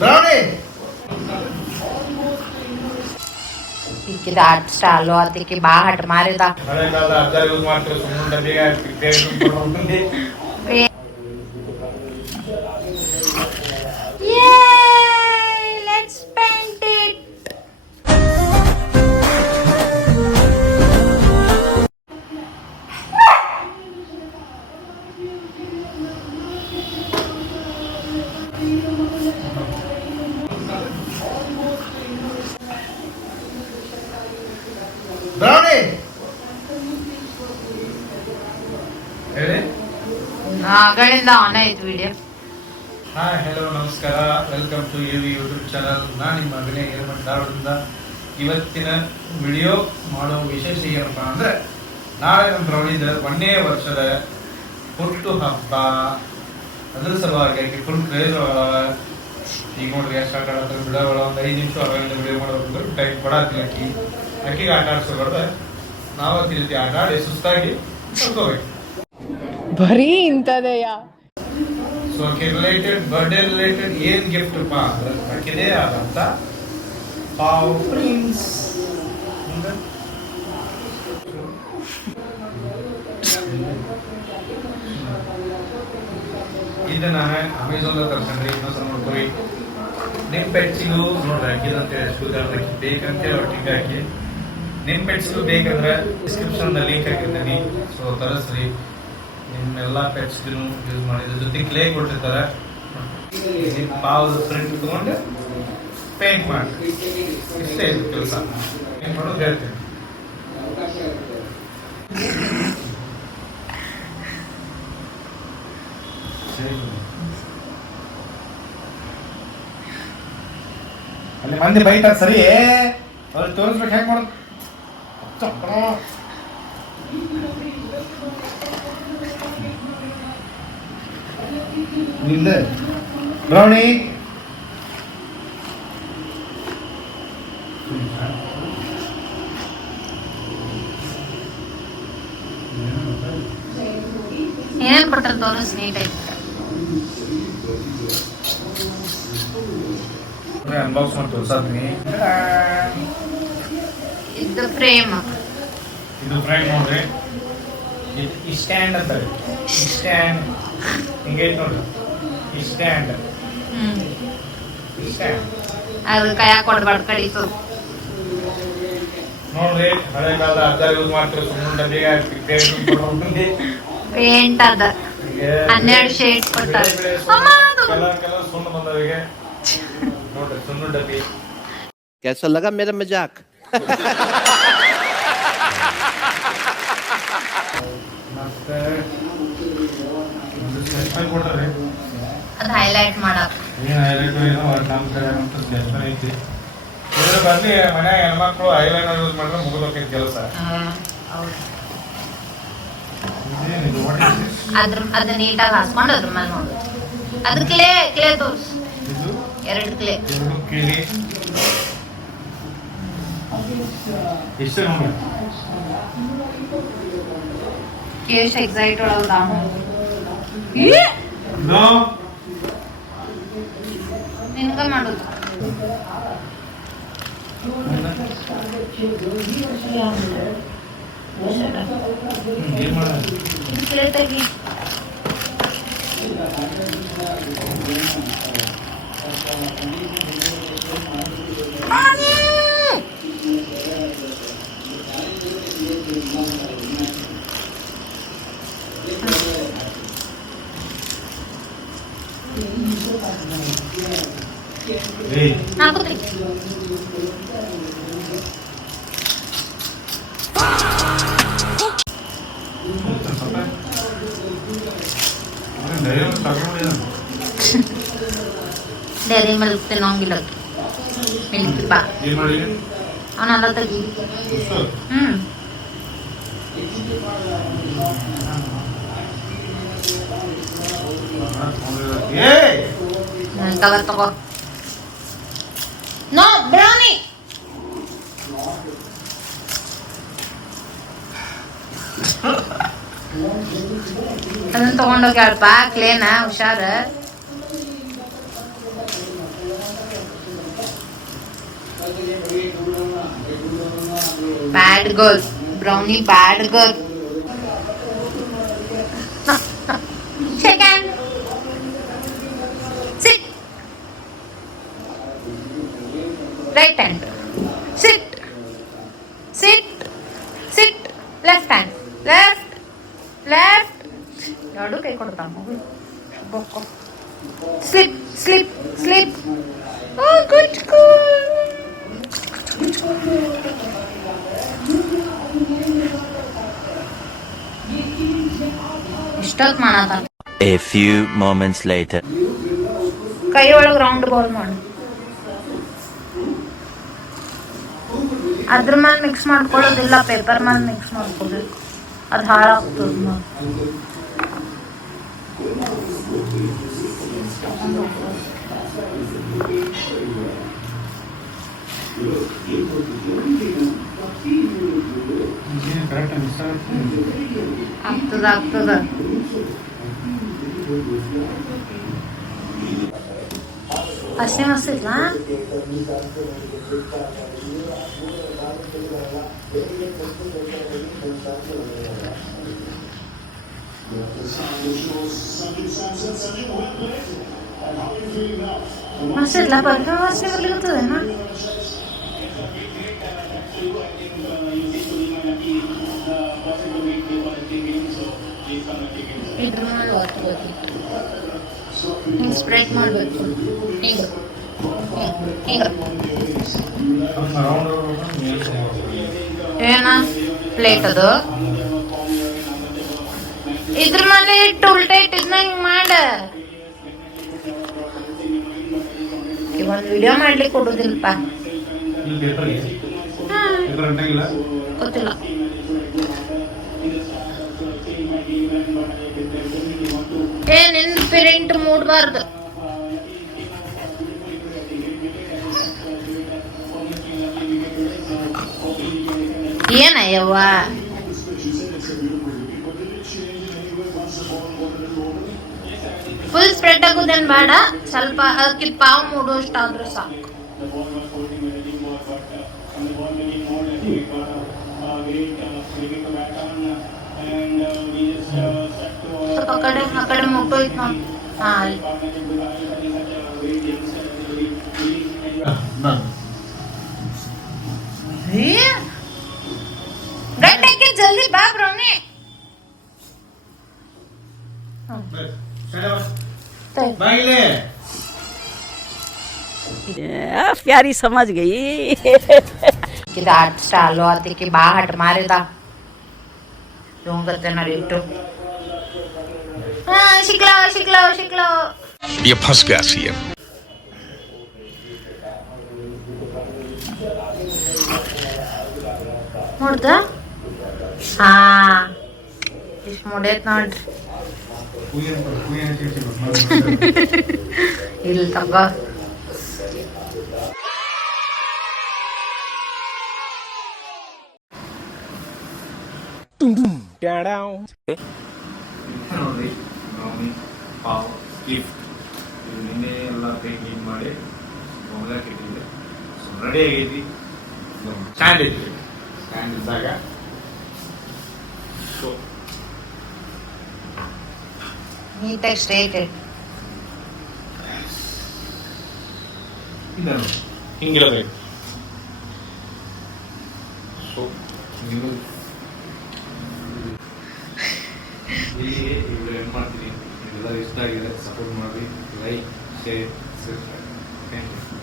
Brownie ಈಕಿದ art stall ಅದಕ್ಕೆ ಬಾ ಹಟ್ ಮಾರಿದ ಹಳೆ ಕಾಲದ ಅಜ್ಜ ಯೂಸ್ ಮಾಡ್ತಾರೆ ಸುಮ್ಮನೆ ಬೇಗ let's paint it. ಬ್ರೌನಿ ಹೇಳಿ ಆಗಳಿಂದ ಆನ್ ಆಯ್ತು ವಿಡಿಯೋ. ಹಾಯ್ ಹಲೋ ನಮಸ್ಕಾರ, welcome to UV YouTube channel. ನಾನು ನಿಮ್ಮ ಅಭಿನಯ ಹಿರಮಠ ಧಾರವಾಡದಿಂದ. ಇವತ್ತಿನ ವಿಡಿಯೋ ಮಾಡೋ ವಿಶೇಷ ಏನಪ್ಪ ಅಂದರೆ, ನಾಳೆ ನಮ್ಮ ಪ್ರವಣಿದ 1ನೇ ವರ್ಷದ ಹುಟ್ಟು ಹಬ್ಬ. ಅದ್ರ ಸಲುವಾಗಿ ಆಕೆ ಫುಲ್ ಕ್ರೇಜ್ ಒಳ ಈಗ ನೋಡ್ರಿ ಎಷ್ಟು ಆಟ ಆಡ್ತಾರೆ ಬಿಡೋಗಳ ಒಂದು 5 ನಿಮಿಷ ಅವಾಗಿಂದ ವಿಡಿಯೋ ಮಾಡೋದು ಟೈಮ್ ಕೊಡಾತಿಲ್ಲ. ಆಕೆಗೆ ಆಟ ಆಡ್ಸೋಬಾರ್ದು, ನಾವು ರೀತಿ ಆಟ ಆಡಿ ಸುಸ್ತಾಗಿ ಕಲ್ಕೋಬೇಕು. ಬರೀ ಇಂಥದೆಯ. ಸೊ ಆಕೆ ರಿಲೇಟೆಡ್ ಬರ್ಡೇ ರಿಲೇಟೆಡ್ ಏನ್ ಗಿಫ್ಟ್ ಅಂದ್ರೆ ಆಕೆದೇ ಆದಂತ ಪಾವ್ ಪ್ರಿನ್ಸ್ ಇದನ್ನ ಅಮೆಝಾನ್ ತರ್ಸನ್ರಿ. ಇನ್ನೊಂದ್ಸಲ ನೋಡ್ಕೊರಿ. ನಿಮ್ ಪೆಟ್ಸಿಗೂ ನೋಡ್ರಿ ಹಾಕಿದಂತೆ ಶೂದರ್ನ ಬೇಕಂತೇಳಿ ಒಟ್ಟಿಗೆ ಹಾಕಿ. ನಿಮ್ ಪೆಟ್ಸಿಗೂ ಬೇಕಂದ್ರೆ ಡಿಸ್ಕ್ರಿಪ್ಷನ್ ಲಿಂಕ್ ಹಾಕಿರ್ತೀನಿ. ಸೊ ತರಿಸ್ರಿ, ನಿಮ್ಮೆಲ್ಲ ಪೆಟ್ಸ್ಗೂ ಯೂಸ್ ಮಾಡಿ. ಇದ್ರ ಜೊತೆ ಕ್ಲೇ ಕೊಟ್ಟಿರ್ತಾರೆ. ಪಾವ್ ಪ್ರಿಂಟ್ ತಗೊಂಡು ಪೇಂಟ್ ಮಾಡಿ. ಇಷ್ಟೇ ಇದು ಕೆಲಸ. ಪೇಂಟ್ ಮಾಡೋದು ಹೇಳ್ತೀನಿ. ಅಲ್ಲಿ ಮಂದಿ ಬೈಟ್ ಸರಿ, ಅವ್ರು ತೋರಿಸ್ಬೇಕು ಹೆಂಗ್ ಮಾಡೋದು. ಬ್ರೌನಿ ಏನೇನ್ ಕೊಟ್ಟರು ತೋರಿಸ್ ನೀಟಾಗಿ. ಅನ್ಬಾಕ್ಸ್ ಮಾಡಿ ತೋರ್ಸಾತೀನಿ. ಇದು ಫ್ರೇಮ್. ಇದು ಫ್ರೇಮ್ ನೋಡ್ರಿ. ಈ ಸ್ಟ್ಯಾಂಡ್ ಅಂತಾರೆ. ಈ ಸ್ಟ್ಯಾಂಡ್ ಹಿಂಗೈತೆ ನೋಡ್ರಿ. ಈ ಸ್ಟ್ಯಾಂಡ್ ಅದು ಕೈಯಾಗ ಕೊಡ್ಬಾರ್ದು, ಕಡಿಸು. ನೋಡ್ರಿ, ಹಳೆ ಕಾಲದ ಅಜ್ಜ ಯೂಸ್ ಮಾಡ್ತಾರೆ ಸುಮ್ಮನೆ ಪೇಂಟ್ ಅದ 12 ಶೇಡ್ಸ್ ಕೊಟ್ಟಾರ. ಕಲರ್ ಸುಣ್ಣ ಬಂದವಿಗೆ ನೋಡ್ರಿ, ಸುಣ್ಣ ಡಬ್ಬಿ. कैसा लगा मेरा मजाक? ಮತ್ತೆ ಸ್ಪೆಷಲ್ ಕೊಟ್ಟಾರೆ. ಅದು ಹೈಲೈಟ್ ಮಾಡಕ್ ಏನು ಹೈಲೈಟ್ ಏನೋ ನಮ್ಮ ಕಡೆ ಅಂತ ಸ್ಪೆಷಲ್ ಐತಿ. ಇದ್ರ ಬದಲಿ ಮನ್ಯಾಗ ಹೆಣ್ಮಕ್ಳು ಐಲೈನರ್ ಯೂಸ್ ಮಾಡಿದ್ರೆ ಮುಗಿದೋಕೈತಿ ಕೆಲಸ. ಅದ್ರ ನೀಟಾಗಿ ಹಾಸ್ಕೊಂಡು ಅದ್ರ ಮೇಲೆ ನೋಡು. ಅದ್ರ ಕ್ಲೇ ತೋರ್ಸು. ಇದು 2 ಕ್ಲೇ. ಕೇಳಿ ಇಷ್ಟ ನೋಡಿ. ಕೇಶ್ ಎಕ್ಸೈಟ್ ಒಳಗದ ನಿನ್ಗ ಮಾಡೋದು. ಕ್ಲೇ ತೆಗಿ. ಹಾಕುತ್ರಿ. ಡೈರಿ ಮಿಲ್ಕ್ ತಿನ್ನೋಂಗಿಲ್ಲ. ಮಿಲ್ಕ್ ಬಾ ಅವನೆಲ್ಲ ತೆಗಿ. ಕವರ್ ತಗೋ. No brownie. ಅದನ್ನ ತಗೊಂಡೋಗ್ಯಾಳಪ್ಪ ಕ್ಲೇನ. ಹುಷಾರ. Bad girl. Brownie bad girl. Shake hand. Sit. Right hand. Sit. Sit. Sit. Left hand. Left. Left. ಎರಡು ಕೈ ಕೊಡ್ತಾನ ಬೊಕ್ಕೋ. Slip. Slip. Slip. Oh, good girl. ಇಷ್ಟೊತ್ತು ಮಾಡತ್ತ. A few moments later. ಕೈ ಒಳಗೆ ರೌಂಡ್ ಬಾಲ್ ಮಾಡು. ಅದ್ರ ಮೇಲೆ ಮಿಕ್ಸ್ ಮಾಡ್ಕೊಳ್ಳೋದಿಲ್ಲ, ಪೇಪರ್ ಮೇಲೆ ಮಿಕ್ಸ್ ಮಾಡ್ಕೋಬೇಕು, ಅದು ಹಾಳಾಗ್ತದೆ ನೋಡಿ. ಆಗ್ತದ ಹಸಿ ಮಸ್ತಿಲ್ಲ. ಮಸ್ತಿಲ್ಲ, ಬರ್ಕ ವಾಸನೆ ಬರ್ಲಿಕ್ಕತ್ತದೇನ. ಇದ್ರ ಮೇಲೆ ಒತ್ಕೋತಿತ್ತು, ಹಿಂಗೆ ಸ್ಪ್ರೆಡ್ ಮಾಡಬೇಕು, ಹಿಂಗೆ ಹಿಂಗೆ. ಏನ ಪ್ಲೇಟ್ ಅದು ಇದ್ರ ಮೇಲೆ ಇಟ್ಟು ಉಲ್ಟಾ ಇಟ್ಟಿದ್ನ ಹಿಂಗ್ ಮಾಡ. ಒಂದ್ ವಿಡಿಯೋ ಮಾಡ್ಲಿಕ್ಕೆ ಕೊಡುದಿಲ್ಪ, ಗೊತ್ತಿಲ್ಲ. ನಿನ್ ಪ್ರಿಂಟ್ ಮೂಡ್ಬಾರ್ದು. ಏನಯ್ಯವ್ವ ಫುಲ್ ಸ್ಪ್ರೆಡ್ ಆಗೋದೇನ್ ಬೇಡ, ಸ್ವಲ್ಪ ಅದಕ್ಕೆ ಪಾವ್ ಮೂಡುವಷ್ಟಾದ್ರೂ ಸಾಕು. ಸ್ವಲ್ಪ ಆ ಕಡೆ ಮುಟ್ಟೋಯ್ತು ನೋಡಿ. ಹಾ ಗಂಟೆಗೆ ಜಲ್ದಿ ಬಾ ಬ್ರೌನಿ. प्यारी समझ गई आठ स्टाल आती कि बाहट मारेदा करते नड़िट्टु. शिकलाओ शिकलाओ शिकलाओ. ये फंस गया सीएम. ನೋಡ್ದ? ಹಾ ಇಷ್ಟು ಮುಡಿಯತ್ ನೋಡ್ರಿ. ಇಲ್ಲಿ ತಗೋ. ನೋಡ್ರಿ ಬ್ರೌನಿ ಪಾವ್ ಗಿಫ್ಟ್ ನಿನ್ನೆ ಎಲ್ಲ ಪೇಂಟಿಂಗ್ ಮಾಡಿ ಮೊಬೈಲ್ ಇಟ್ಟಿದ್ದೆ. ಸೊ ರೆಡಿ ಆಗೈತಿ. ಸ್ಟ್ಯಾಂಡ್ ಐತಿ, ಸ್ಟ್ಯಾಂಡ್ ಇದ್ದಾಗ ಸೊ ನೀಟಾಗಿ ಸ್ಟ್ರೈಟ್ ಇದನ್ನು ಹಿಂಗಿರಬೇಕು. ಸೊ ನೀವು ಇಲ್ಲಿಗೆ ಇವ್ರು ಏನು ಮಾಡ್ತೀನಿ, ಇದೆಲ್ಲ ಇಷ್ಟ ಆಗಿದೆ, ಸಪೋರ್ಟ್ ಮಾಡಿ, like, share, subscribe. Thank you.